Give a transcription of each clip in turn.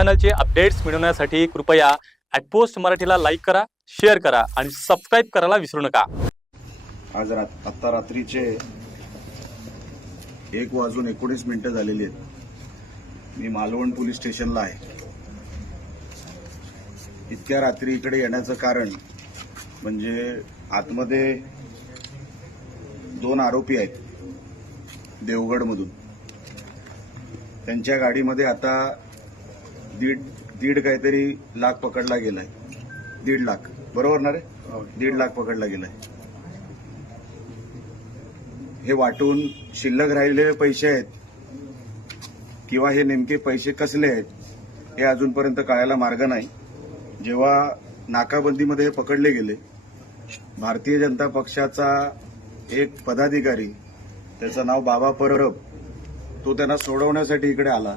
चॅनलचे updates मिळवण्यासाठी कृपया ॲटपोस्ट मराठीला लाईक करा शेअर करा आणि सबस्क्राईब करायला विसरू नका. आज रात आत्ता रात्रीचे एक वाजून एकोणीस मिनिटं झालेली आहेत. मी मालवण पोलीस स्टेशनला आहे. इतक्या रात्री इकडे येण्याचं कारण म्हणजे आतमध्ये दोन आरोपी आहेत देवगडमधून. त्यांच्या गाडीमध्ये आता दीड दीड काहीतरी लाख पकडला गेलाय. दीड लाख. बरोबर ना रे? दीड लाख पकडला गेलाय. हे वाटून शिल्लक राहिलेले पैसे आहेत किंवा हे नेमके पैसे कसले आहेत हे अजूनपर्यंत कळायला मार्ग नाही. जेव्हा नाकाबंदीमध्ये हे पकडले गेले भारतीय जनता पक्षाचा एक पदाधिकारी त्याचं नाव बाबा परब तो त्यांना सोडवण्यासाठी इकडे आला.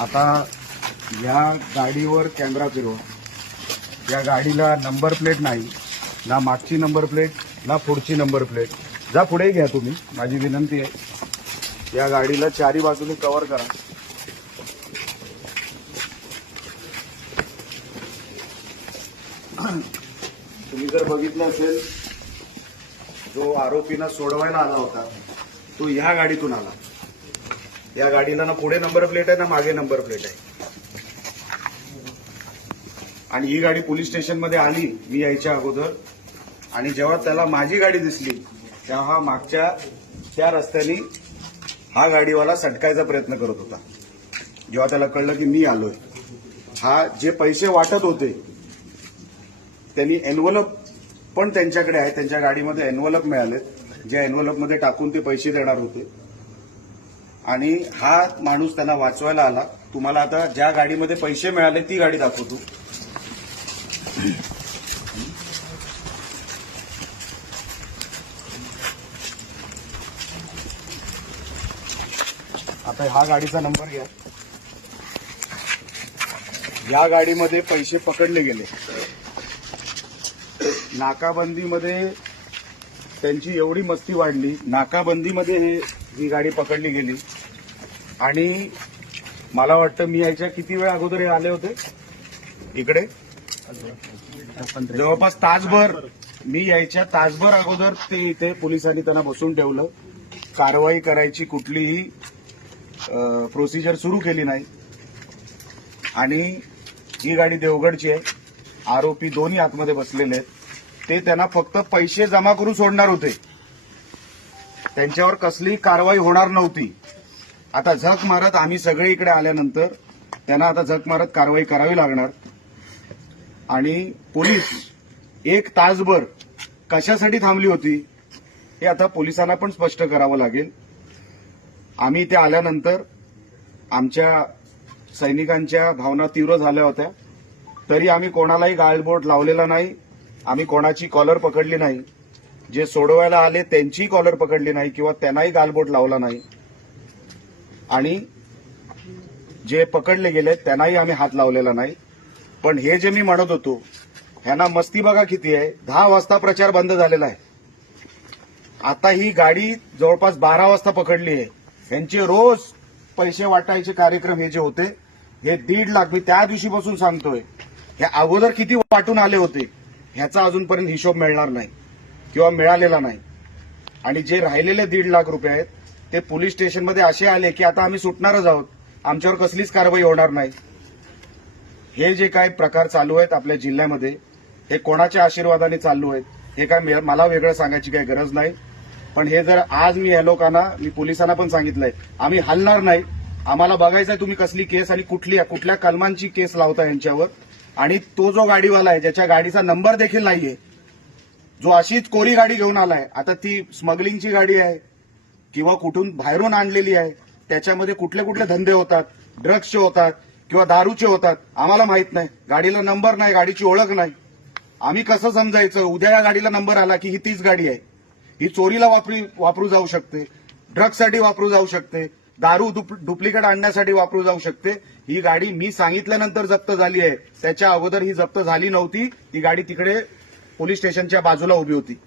आता या गाडीवर कॅमेरा फिरवा. या गाडीला नंबर प्लेट नाही ना मागची नंबर प्लेट ना पुढची नंबर प्लेट. जा पुढे घ्या तुम्ही माझी विनंती आहे. या गाडीला चारी बाजूने कव्हर करा. तुम्ही जर बघितलं असेल जो आरोपीनं सोडवायला आला होता तो ह्या गाडीतून आला. या गाडीला ना पुढे नंबर प्लेट आहे ना मागे नंबर प्लेट आहे. आणि ही गाडी पोलीस स्टेशनमध्ये आली मी यायच्या अगोदर. आणि जेव्हा त्याला माझी गाडी दिसली तेव्हा हा मागच्या त्या रस्त्याने हा गाडीवाला सटकायचा प्रयत्न करत होता. जेव्हा त्याला कळलं की मी आलोय. हा जे पैसे वाटत होते त्यांनी एनव्हलप पण त्यांच्याकडे आहे. त्यांच्या गाडीमध्ये एनव्हलप मिळाले ज्या एनव्हलपमध्ये टाकून ते पैसे देणार होते. आणि हा माणूस त्यांना वाचवायला आला. तुम्हाला आता ज्या गाडीमध्ये पैसे मिळाले ती गाडी दाखवतो. आता हा गाडीचा नंबर घ्या. या गाडीमध्ये पैसे पकडले गेले. नाकाबंदीमध्ये त्यांची एवढी मस्ती वाढली. नाकाबंदीमध्ये ही गाडी पकडली गेली. आणि मला वाटतं मी यायच्या किती वेळ अगोदर हे आले होते? इकडे? जवळपास तासभर. मी यायच्या तासभर अगोदर ते इथे पोलिसांनी त्यांना बसून ठेवलं. कारवाई करायची कुठलीही प्रोसिजर सुरू केली नाही. आणि ही गाडी देवगडची आहे. आरोपी दोन्ही आतमध्ये बसलेले आहेत. ते त्यांना फक्त पैसे जमा करून सोडणार होते. त्यांच्यावर कसलीही कारवाई होणार नव्हती. आता झक मारत आम्ही सगळे इकडे आल्यानंतर त्यांना आता झक मारत कारवाई करावी लागणार. आणि पोलीस एक तासभर कशासाठी थांबली होती हे आता पोलिसांना पण स्पष्ट करावं लागेल. आम्ही इथे आल्यानंतर आमच्या सैनिकांच्या भावना तीव्र झाल्या होत्या. तरी आम्ही कोणालाही गाळबोट लावलेला नाही. आम्ही कोणाची कॉलर पकडली नाही. जे सोडवायला आले त्यांचीही कॉलर पकडली नाही किंवा त्यांनाही गालबोट लावला नाही. आणि जे पकडले गेले त्यांनाही आम्ही हात लावलेला नाही. पण हे जे मी म्हणत होतो ह्यांना मस्ती बघा किती आहे. दहा वाजता प्रचार बंद झालेला आहे. आता ही गाडी जवळपास बारा वाजता पकडली आहे. यांचे रोज पैसे वाटायचे कार्यक्रम हे जे होते हे दीड लाख मी त्या दिवशीपासून सांगतोय. हे अगोदर किती वाटून आले होते? ह्याचा अजूनपर्यंत हिशोब मिळणार नाही किंवा मिळालेला नाही. आणि जे राहिलेले दीड लाख रुपये आहेत ते पोलीस स्टेशनमध्ये असे आले की आता आम्ही सुटणारच आहोत. आमच्यावर कसलीच कारवाई होणार नाही. हे जे काय प्रकार चालू आहेत आपल्या जिल्ह्यामध्ये हे कोणाच्या आशीर्वादाने चालू आहेत हे काय मला वेगळं सांगायची काही गरज नाही. पण हे जर आज मी या लोकांना मी पोलिसांना पण सांगितलंय आम्ही हलणार नाही. आम्हाला बघायचंय तुम्ही कसली केस आणि कुठली कुठल्या कलमांची केस लावता यांच्यावर. आणि तो जो गाडीवाला आहे ज्याच्या गाडीचा नंबर देखील नाहीये जो अशीच कोरी गाडी घेऊन आलाय आता ती स्मगलिंगची गाडी आहे किंवा कुठून बाहेरून आणलेली आहे त्याच्यामध्ये कुठले कुठले धंदे होतात ड्रग्सचे होतात किंवा दारूचे होतात आम्हाला माहीत नाही. गाडीला नंबर नाही गाडीची ओळख नाही. आम्ही कसं समजायचं? उद्या या गाडीला नंबर आला की ही तीच गाडी आहे. ही चोरीला वापरी वापरू जाऊ शकते. ड्रग्ससाठी वापरू जाऊ शकते. दारू डुप्लिकेट आणण्यासाठी वापरू जाऊ शकते. ही गाडी मी सांगितल्यानंतर जप्त झाली आहे. त्याच्या अगोदर ही जप्त झाली नव्हती. ही गाडी तिकडे पोलीस स्टेशनच्या बाजूला उभी होती.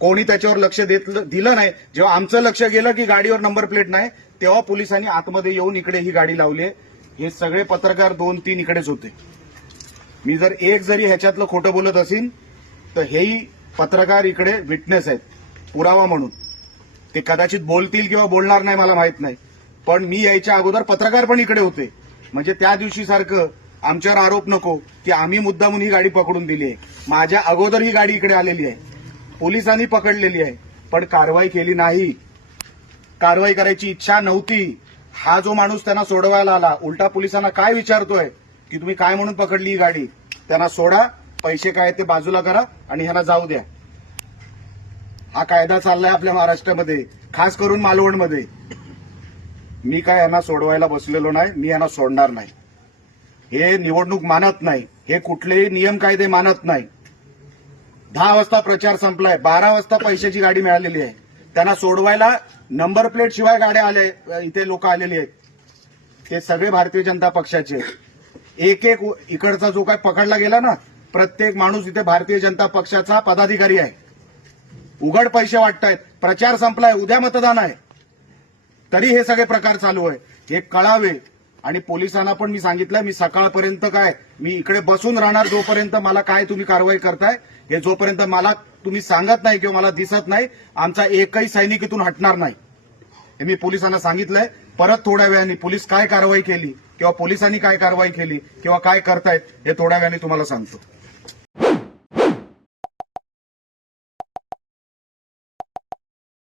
कोणी त्याच्यावर लक्ष देत दिलं नाही. जेव्हा आमचं लक्ष गेलं की गाडीवर नंबर प्लेट नाही तेव्हा पोलिसांनी आतमध्ये येऊन इकडे ही गाडी लावली आहे. हे सगळे पत्रकार दोन तीन इकडेच होते. मी जर एक जरी ह्याच्यातलं खोटं बोलत असेल तर हेही पत्रकार इकडे विटनेस आहेत. पुरावा म्हणून. ते कदाचित बोलतील किंवा बोलणार नाही मला माहीत नाही. पण मी यायच्या अगोदर पत्रकार पण इकडे होते. म्हणजे त्या दिवशी सारखं आमच्यावर आरोप नको की आम्ही मुद्दामून ही गाडी पकडून दिली आहे. माझ्या अगोदर ही गाडी इकडे आलेली आहे. पोलिसांनी पकडलेली आहे. पण कारवाई केली नाही. कारवाई करायची इच्छा नव्हती. हा जो माणूस त्यांना सोडवायला आला उलटा पोलिसांना काय विचारतोय? की तुम्ही काय म्हणून पकडली ही गाडी? त्यांना सोडा पैसे काय ते बाजूला करा आणि ह्यांना जाऊ द्या. हा कायदा चाललाय आपल्या महाराष्ट्रामध्ये खास करून मालवणमध्ये. मी काय यांना सोडवायला बसलेलो नाही मी यांना सोडणार नाही. हे निवडणूक मानत नाही हे कुठलेही नियम कायदे मानत नाही. दहा वाजता प्रचार संपलाय बारा वाजता पैशाची गाडी मिळालेली आहे. त्यांना सोडवायला नंबर प्लेट शिवाय गाड्या आल्या इथे लोक आलेली आहेत. ते सगळे भारतीय जनता पक्षाचे एक एक इकडचा जो काय पकडला गेला ना प्रत्येक माणूस इथे भारतीय जनता पक्षाचा पदाधिकारी आहे. उघड पैसे वाटतायत प्रचार संपलाय उद्या मतदान आहे. तरी हे सगळे प्रकार चालू आहे. हे कळावे. आणि पोलिसांना पण मी सांगितलंय मी सकाळपर्यंत काय मी इकडे बसून राहणार जोपर्यंत मला काय तुम्ही कारवाई करताय हे जोपर्यंत मला तुम्ही सांगत नाही किंवा मला दिसत नाही आमचा एकही सैनिक इथून हटणार नाही. हे मी पोलिसांना सांगितलंय. परत थोड्या वेळाने पोलीस काय कारवाई केली किंवा पोलिसांनी काय कारवाई केली किंवा काय करतायत हे थोड्या वेळाने तुम्हाला सांगतो.